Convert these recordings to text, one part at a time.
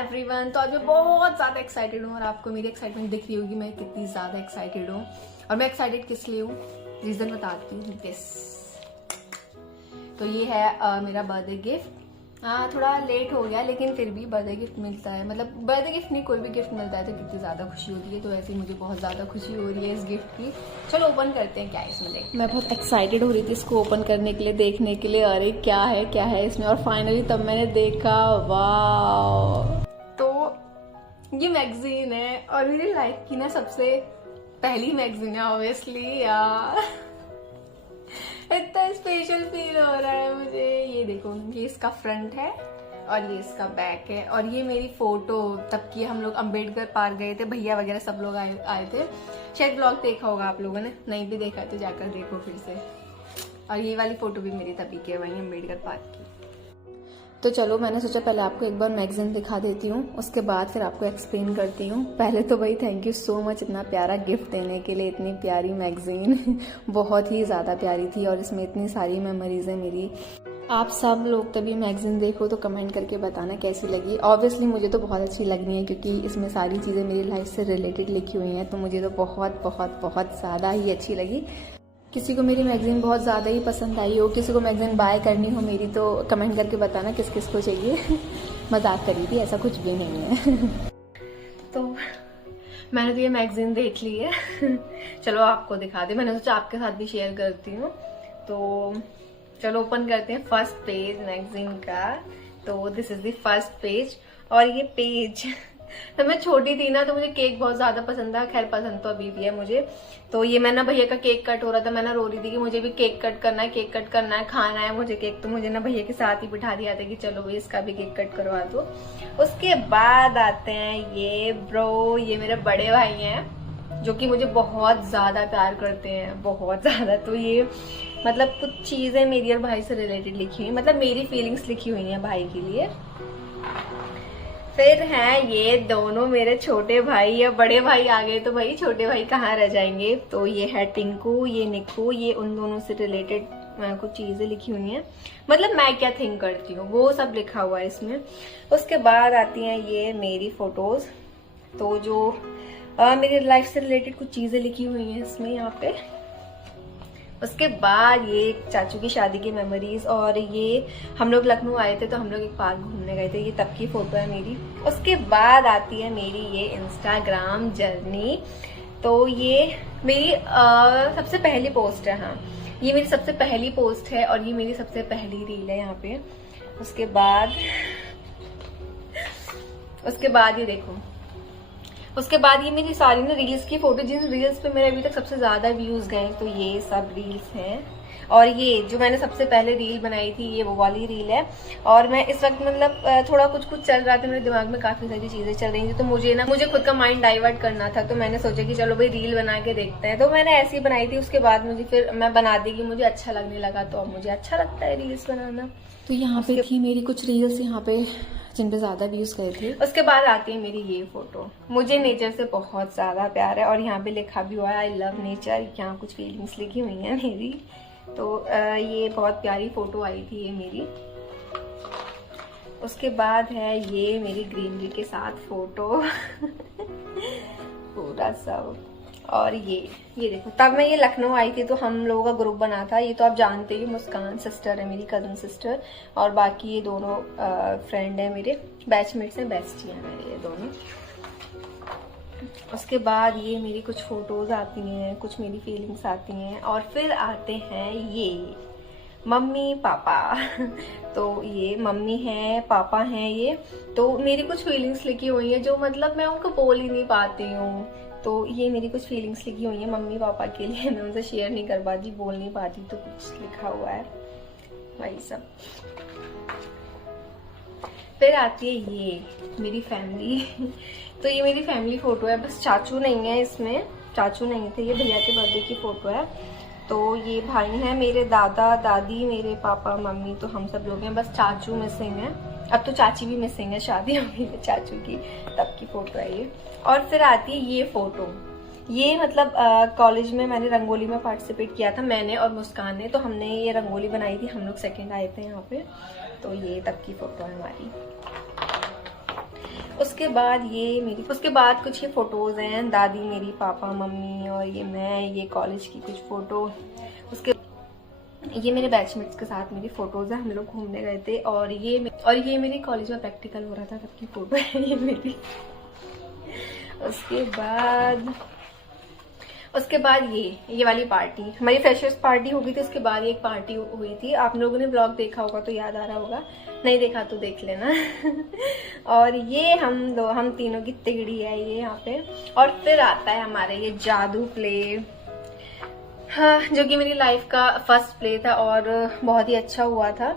Everyone. तो आज मैं बहुत ज़्यादा एक्साइटेड हूँ और आपको मेरी एक्साइटमेंट दिख रही होगी मैं कितनी ज़्यादा एक्साइटेड हूँ। और मैं एक्साइटेड किस लिए हूँ, रीज़न बताती हूँ। दिस तो ये है मेरा बर्थडे गिफ्ट। हाँ, थोड़ा लेट हो गया लेकिन फिर भी बर्थडे गिफ्ट मिलता है, मतलब बर्थडे गिफ्ट नहीं, कोई भी गिफ्ट मिलता है तो कितनी ज़्यादा खुशी होती है। तो ऐसे ही मुझे बहुत ज़्यादा खुशी हो रही है इस गिफ्ट की। चलो ओपन करते हैं क्या है इसमें। देख, मैं बहुत एक्साइटेड हो रही थी इसको ओपन करने के लिए, देखने के लिए, अरे क्या है इसमें। और फाइनली तब मैंने देखा, वाह। तो ये मैगजीन है और मेरी लाइफ की ना सबसे पहली मैगजीन है ऑब्वियसली यार। इतना स्पेशल फील हो रहा है मुझे। ये देखो, ये इसका फ्रंट है और ये इसका बैक है। और ये मेरी फोटो तब की, हम लोग अम्बेडकर पार्क गए थे, भैया वगैरह सब लोग आए थे। शायद ब्लॉग देखा होगा आप लोगों ने, नहीं भी देखा तो जाकर देखो फिर से। और ये वाली फोटो भी मेरी तभी की है, वहीं अम्बेडकर पार्क की। तो चलो, मैंने सोचा पहले आपको एक बार मैगजीन दिखा देती हूँ, उसके बाद फिर आपको एक्सप्लेन करती हूँ। पहले तो भाई थैंक यू सो मच इतना प्यारा गिफ्ट देने के लिए, इतनी प्यारी मैगजीन। बहुत ही ज़्यादा प्यारी थी और इसमें इतनी सारी मेमोरीज है मेरी। आप सब लोग तभी मैगजीन देखो तो कमेंट करके बताना कैसी लगी। ऑब्वियसली मुझे तो बहुत अच्छी लग रही है क्योंकि इसमें सारी चीज़ें मेरी लाइफ से रिलेटेड लिखी हुई हैं, तो मुझे तो बहुत बहुत बहुत ज़्यादा ही अच्छी लगी। किसी को मेरी मैगजीन बहुत ज़्यादा ही पसंद आई हो, किसी को मैगजीन बाय करनी हो मेरी, तो कमेंट करके बताना किस किस को चाहिए। मजाक करी थी, ऐसा कुछ भी नहीं है। तो मैंने तो ये मैगजीन देख ली है। चलो आपको दिखा दे, मैंने सोचा आपके साथ भी शेयर करती हूँ। तो चलो ओपन करते हैं फर्स्ट पेज मैगजीन का। तो this is the first page. और ये पेज तो मैं छोटी थी ना, तो मुझे केक बहुत ज्यादा पसंद था। खैर पसंद तो अभी भी है मुझे। तो ये मैं ना, भैया का केक कट हो रहा था, मैं ना रो रही थी कि मुझे भी केक कट करना है, केक कट करना है, खाना है मुझे केक। तो मुझे ना भैया के साथ ही बिठा दिया था कि चलो भाई इसका भी केक कट करवा दो। उसके बाद आते हैं ये ब्रो, ये मेरे बड़े भाई हैं जो कि मुझे बहुत ज्यादा प्यार करते हैं, बहुत ज्यादा। तो ये मतलब कुछ चीजें मेरी और भाई से रिलेटेड लिखी हुई, मतलब मेरी फीलिंग्स लिखी हुई हैं भाई के लिए। फिर हैं ये दोनों मेरे छोटे भाई, या बड़े भाई आ गए तो भाई छोटे भाई कहाँ रह जाएंगे। तो ये है टिंकू, ये निक्कू, ये उन दोनों से रिलेटेड कुछ चीजें लिखी हुई हैं, मतलब मैं क्या थिंक करती हूँ वो सब लिखा हुआ है इसमें। उसके बाद आती हैं ये मेरी फोटोज, तो जो मेरी लाइफ से रिलेटेड कुछ चीजें लिखी हुई हैं इसमें यहाँ पे। उसके बाद ये चाचू की शादी की मेमोरीज, और ये हम लोग लखनऊ आए थे तो हम लोग एक पार्क घूमने गए थे, ये तब की फोटो है मेरी। उसके बाद आती है मेरी ये इंस्टाग्राम जर्नी। तो ये मेरी सबसे पहली पोस्ट है। हाँ, ये मेरी सबसे पहली पोस्ट है और ये मेरी सबसे पहली रील है यहाँ पे। उसके बाद ये देखो, उसके बाद ये मेरी सारी ना रील्स की फोटो, जिन रील्स पे मेरे अभी तक सबसे ज्यादा व्यूज गए, तो ये सब रील्स हैं। और ये जो मैंने सबसे पहले रील बनाई थी ये वो वाली रील है। और मैं इस वक्त मतलब थोड़ा कुछ चल रहा था मेरे दिमाग में, काफी सारी चीजें चल रही थी, तो मुझे खुद का माइंड डाइवर्ट करना था। तो मैंने सोचा कि चलो भाई रील बना के देखते हैं। तो मैंने ऐसी ही बनाई थी। उसके बाद मुझे फिर मैं बना दी कि मुझे अच्छा लगने लगा, तो अब मुझे अच्छा लगता है रील्स बनाना। तो यहाँ पे थी मेरी कुछ रील्स यहाँ पे जिन पे ज्यादा व्यूज गए थे। उसके बाद आती है मेरी ये फोटो। मुझे नेचर से बहुत ज्यादा प्यार है और यहाँ पे लिखा भी हुआ है आई लव नेचर। यहाँ कुछ फीलिंग्स लिखी हुई हैं मेरी। तो ये बहुत प्यारी फोटो आई थी ये मेरी। उसके बाद है ये मेरी ग्रीनरी के साथ फोटो। पूरा सब। और ये देखो, तब मैं ये लखनऊ आई थी तो हम लोगों का ग्रुप बना था। ये तो आप जानते ही, मुस्कान सिस्टर है मेरी, कजन सिस्टर, और बाकी ये दोनों फ्रेंड है मेरे, बैचमेट्स हैं, बेस्टी हैं मेरे ये दोनों। उसके बाद ये मेरी कुछ फोटोज आती हैं, कुछ मेरी फीलिंग्स आती हैं। और फिर आते हैं ये मम्मी पापा। तो ये मम्मी है, पापा हैं ये। तो मेरी कुछ फीलिंग्स लिखी हुई हैं जो मतलब मैं उनको बोल ही नहीं पाती हूँ। तो ये मेरी कुछ फीलिंग्स लिखी हुई है मम्मी पापा के लिए, मैं उनसे शेयर नहीं कर पाती, बोल नहीं पाती, तो कुछ लिखा हुआ है वही सब। फिर आती है ये मेरी फैमिली। तो ये मेरी फैमिली फोटो है, बस चाचू नहीं है इसमें, चाचू नहीं थे, ये भैया के बर्थडे की फोटो है। तो ये भाई हैं मेरे, दादा दादी, मेरे पापा मम्मी, तो हम सब लोग हैं, बस चाचू मिसिंग है। अब तो चाची भी मिसिंग है, शादी हो गई है चाचू की, तब की फोटो है ये। और फिर आती है ये फोटो, ये मतलब कॉलेज में मैंने रंगोली में पार्टिसिपेट किया था, मैंने और मुस्कान ने, तो हमने ये रंगोली बनाई थी, हम लोग सेकंड आए थे यहाँ पे। तो ये तब की फोटो है हमारी। उसके बाद कुछ ये फोटोज हैं, दादी मेरी, पापा मम्मी, और ये मैं, ये कॉलेज की कुछ फोटो। उसके ये मेरे बैचमेट्स के साथ मेरी फोटोज है, हम लोग घूमने गए थे। और ये मेरी कॉलेज में प्रैक्टिकल हो रहा था तब की फोटो है ये मेरी। उसके बाद ये वाली पार्टी हमारी फ्रेशर्स पार्टी हो गई थी। उसके बाद एक पार्टी हुई थी, आप लोगों ने ब्लॉग देखा होगा तो याद आ रहा होगा, नहीं देखा तो देख लेना। और ये हम तीनों की तिगड़ी है ये यहाँ पे। और फिर आता है हमारे ये जादू प्ले, हाँ, जो कि मेरी लाइफ का फर्स्ट प्ले था और बहुत ही अच्छा हुआ था।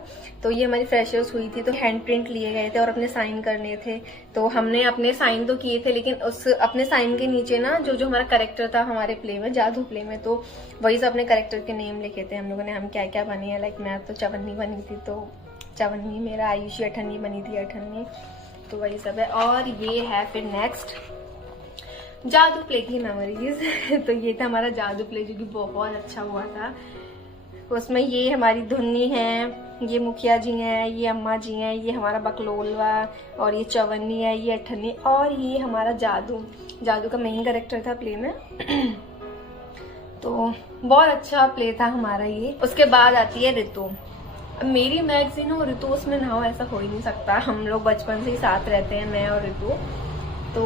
तो ये हमारी फ्रेशर्स हुई थी, तो हैंड प्रिंट लिए गए थे और अपने साइन करने थे। तो हमने अपने साइन तो किए थे, लेकिन उस अपने साइन के नीचे ना जो हमारा कैरेक्टर था हमारे प्ले में, जादू प्ले में, तो वही सब अपने कैरेक्टर के नेम लिखे थे हम लोगों ने। हम क्या क्या बनी है, लाइक मैं तो चवन्नी बनी थी, तो चवन्नी, मेरा आयुषी अठन्नी बनी थी, अठन्नी, तो वही सब है। और ये है फिर नेक्स्ट जादू प्ले की मेमोरीज। तो ये था हमारा जादू प्ले जो कि बहुत अच्छा हुआ था। उसमें ये हमारी धुन्नी है, ये मुखिया जी हैं, ये अम्मा जी हैं, ये हमारा बकलोलवा, और ये चवन्नी है, ये अठन्नी, और ये हमारा जादू का मेन कैरेक्टर था प्ले में। तो बहुत अच्छा प्ले था हमारा ये। उसके बाद आती है ऋतु। अब मेरी मैगजीन हो, ऋतु उसमें ना हो, ऐसा हो ही नहीं सकता। हम लोग बचपन से ही साथ रहते हैं, मैं और ऋतु। तो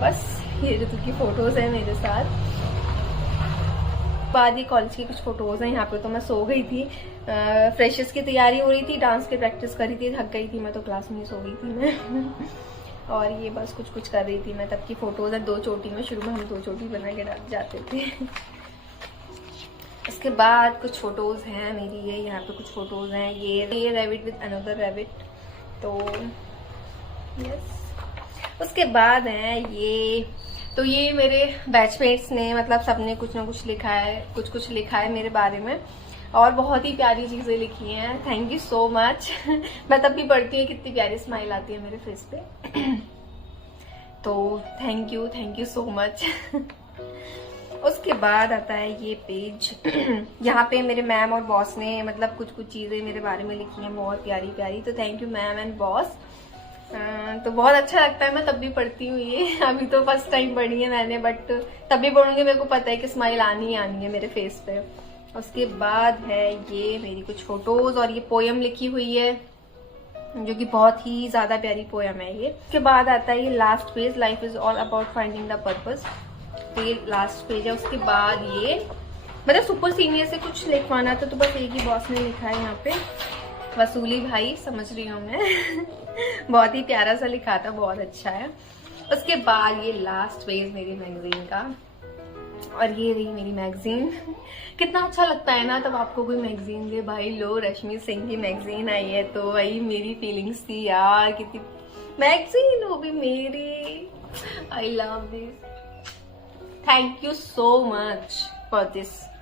बस ये ऋतु की फोटोज है मेरे साथ। बाद ये कॉलेज की कुछ फोटोज हैं। यहाँ पे तो मैं सो गई थी, फ्रेशर्स की तैयारी हो रही थी, डांस की प्रैक्टिस करी थी, थक गई थी मैं, तो क्लास में ही सो गई थी मैं। और ये बस कुछ कर रही थी मैं, तब की फोटोज है 2 चोटी में। शुरू में हम 2 चोटी बना के जाते थे। उसके बाद कुछ फोटोज हैं मेरी, ये यहाँ पे कुछ फोटोज हैं। ये रैबिट विद अनदर रैबिट, तो यस। उसके बाद है ये मेरे बैचमेट्स ने, मतलब सबने कुछ ना कुछ लिखा है मेरे बारे में, और बहुत ही प्यारी चीजें लिखी हैं। Thank you so much. मैं तब भी पढ़ती हूँ, कितनी प्यारी स्माइल आती है मेरे फेस पे। तो थैंक यू सो मच। उसके बाद आता है ये पेज। यहाँ पे मेरे मैम और बॉस ने मतलब कुछ चीजें मेरे बारे में लिखी हैं, बहुत प्यारी प्यारी। तो thank you ma'am and boss. तो बहुत अच्छा लगता है, मैं तब भी पढ़ती हूँ ये। अभी तो फर्स्ट टाइम पढ़ी है मैंने, बट तब भी पढ़ूंगी, मेरे को पता है कि स्माइल आनी ही आनी है मेरे फेस पे। उसके बाद है ये मेरी कुछ फोटोज, और ये पोयम लिखी हुई है जो कि बहुत ही ज्यादा प्यारी पोयम है ये। उसके बाद आता है ये last page, life is all about finding the purpose. तो ये लास्ट पेज है। उसके बाद ये मतलब सुपर सीनियर से कुछ लिखवाना था, तो बस एक ही बॉस ने लिखा है यहाँ पे, वसूली भाई, समझ रही हूँ मैं। बहुत ही प्यारा सा लिखा था, बहुत अच्छा है। उसके बाद ये लास्ट पेज मेरी मैगजीन का, और ये रही मेरी मैगजीन। कितना अच्छा लगता है ना तब आपको कोई मैगजीन दे, भाई लो रश्मि सिंह की मैगजीन आई है, तो वही मेरी फीलिंग्स थी यार, कितनी मैगजीन, वो भी मेरी। I love this, thank you so much for this.